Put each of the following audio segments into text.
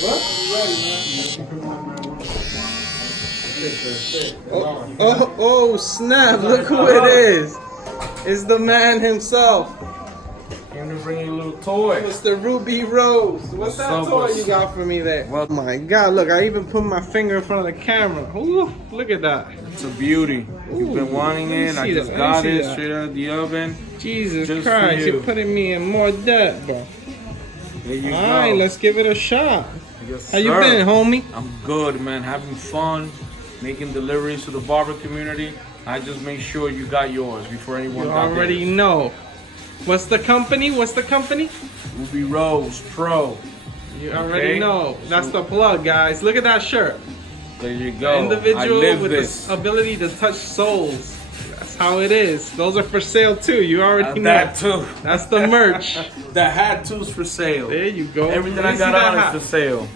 What? Oh, snap. Look who it is. It's the man himself. Came to bring you a little toy. Mr. Ruby Rose. What's that toy you got for me there? Oh my God, look, I even put my finger in front of the camera. Ooh, look at that. It's a beauty. You've been wanting it. I just got it straight out of the oven. Jesus Christ, you're putting me in more debt, bro. There you go. All right, let's give it a shot. Yes, How you been, homie? I'm good, man. Having fun, making deliveries to the barber community. I just make sure you got yours before anyone got theirs. You already know. What's the company? What's the company? Ruby Rose Pro. You already know. That's the plug, guys. Look at that shirt. There you go. An individual with the ability to touch souls. That's how it is. Those are for sale too. You already know. That too. That's the merch. The hat too's for sale. There you go. Everything I got on is for sale.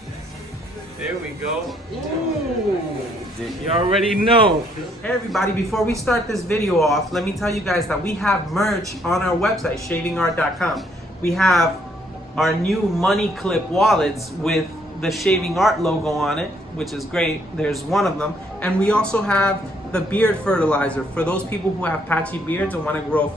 There we go. Ooh. You already know. Hey everybody, before we start this video off, let me tell you guys that we have merch on our website, shavingart.com. We have our new money clip wallets with the Shaving Art logo on it, which is great. There's one of them. And we also have the beard fertilizer for those people who have patchy beards and want to grow a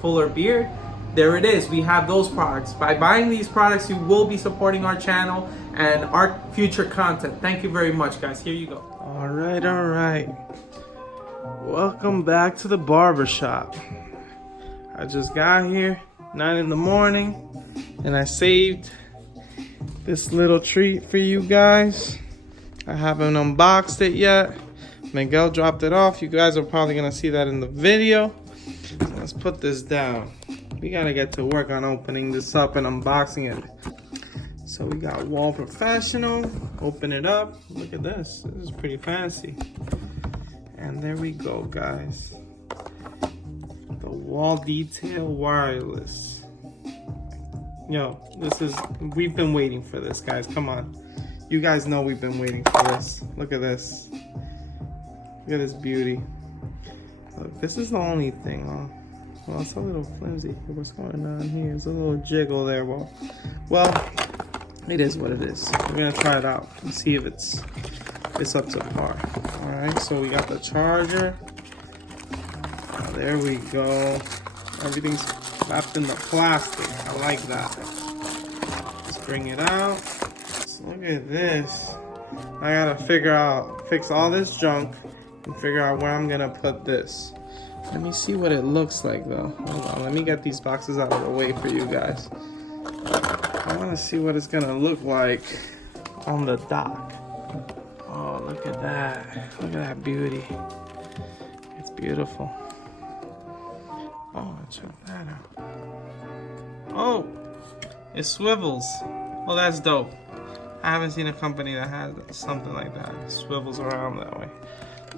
fuller beard. There it is. We have those products. By buying these products, you will be supporting our channel and our future content. Thank you very much, guys. Here you go. All right, all right. Welcome back to the barber shop. I just got here, 9 in the morning, and I saved this little treat for you guys. I haven't unboxed it yet. Miguel dropped it off. You guys are probably gonna see that in the video. So let's put this down. We gotta get to work on opening this up and unboxing it. So we got Wahl Professional. Open it up. Look at this. This is pretty fancy. And there we go, guys. The Wahl Detail Wireless. Yo, we've been waiting for this, guys. Come on. You guys know we've been waiting for this. Look at this. Look at this beauty. Look, this is the only thing, huh? Well, it's a little flimsy. What's going on here? There's a little jiggle there. Well, it is what it is. We're gonna try it out and see if it's up to par. All right, so we got the charger. Oh, there we go. Everything's wrapped in the plastic. I like that. Let's bring it out. So look at this. I gotta fix all this junk and figure out where I'm gonna put this. Let me see what it looks like though. Hold on, let me get these boxes out of the way for you guys. I want to see what it's gonna look like on the dock. Oh, look at that. Look at that beauty. It's beautiful. Oh, check that out. Oh, it swivels. Oh, that's dope. I haven't seen a company that has something like that. It swivels around that way.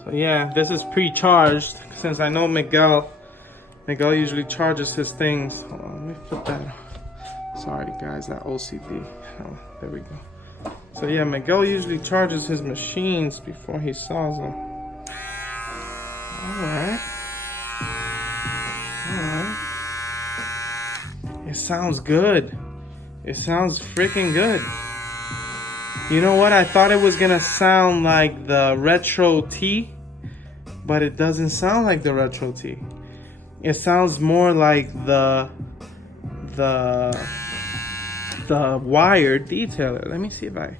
So yeah, this is pre-charged since I know Miguel usually charges his things. Hold on, let me put that. Sorry guys, that OCD. Oh, there we go. So yeah, Miguel usually charges his machines before he sells them. Alright. Alright. It sounds good. It sounds freaking good. You know what? I thought it was gonna sound like the Retro T, but it doesn't sound like the Retro T. It sounds more like the wired detailer. Let me see if I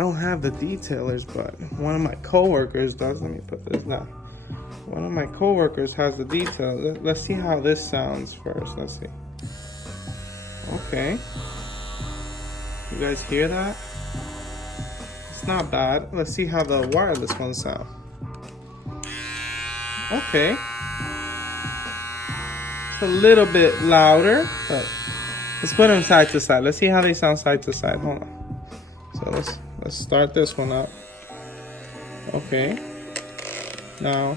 don't have the detailers, but one of my coworkers does. Let me put this down. One of my coworkers has the detail. Let's see how this sounds first. Let's see. Okay. You guys hear that? It's not bad. Let's see how the wireless ones sound. Okay. It's a little bit louder, but let's put them side to side. Let's see how they sound side to side. Hold on. So let's start this one up. Okay. Now,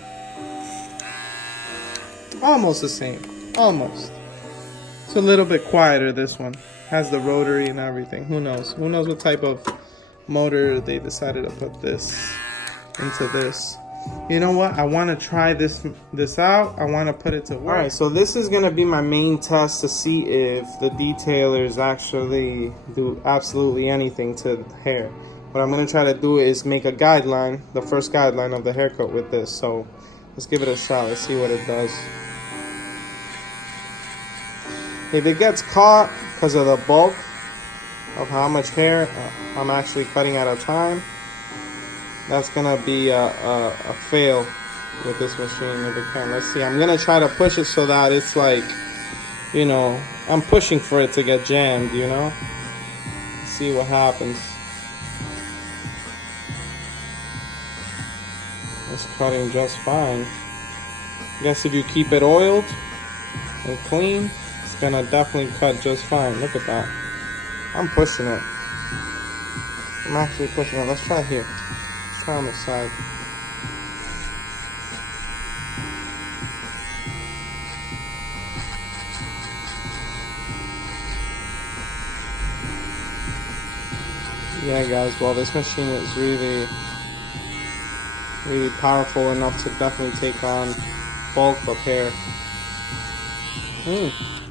almost the same. Almost. It's a little bit quieter, this one. Has the rotary and everything. Who knows? Who knows what type of motor they decided to put this into this. you know what? I want to try this out. I want to put it to work. All right, so this is going to be my main test to see if the detailers actually do absolutely anything to hair. What I'm going to try to do is make a guideline, the first guideline of the haircut with this. So let's give it a shot. Let's see what it does. If it gets caught because of the bulk of how much hair I'm actually cutting at a time, that's gonna be a fail with this machine if it can. Let's see, I'm gonna try to push it so that it's like, you know, I'm pushing for it to get jammed, you know? Let's see what happens. It's cutting just fine. I guess if you keep it oiled and clean, it's gonna definitely cut just fine. Look at that. I'm pushing it. I'm actually pushing it. Let's try here. Let's try on the side. Yeah, guys. Well, this machine is really powerful enough to definitely take on bulk of hair.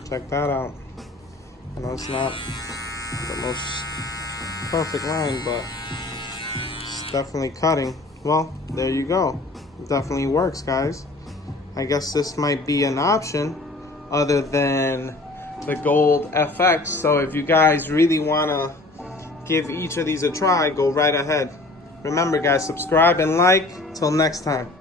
Check that out. I know it's not the most perfect line, but it's definitely cutting. Well, there you go. It definitely works, guys. I guess this might be an option other than the Gold FX. So if you guys really want to give each of these a try, go right ahead. Remember, guys, subscribe and like. Till next time.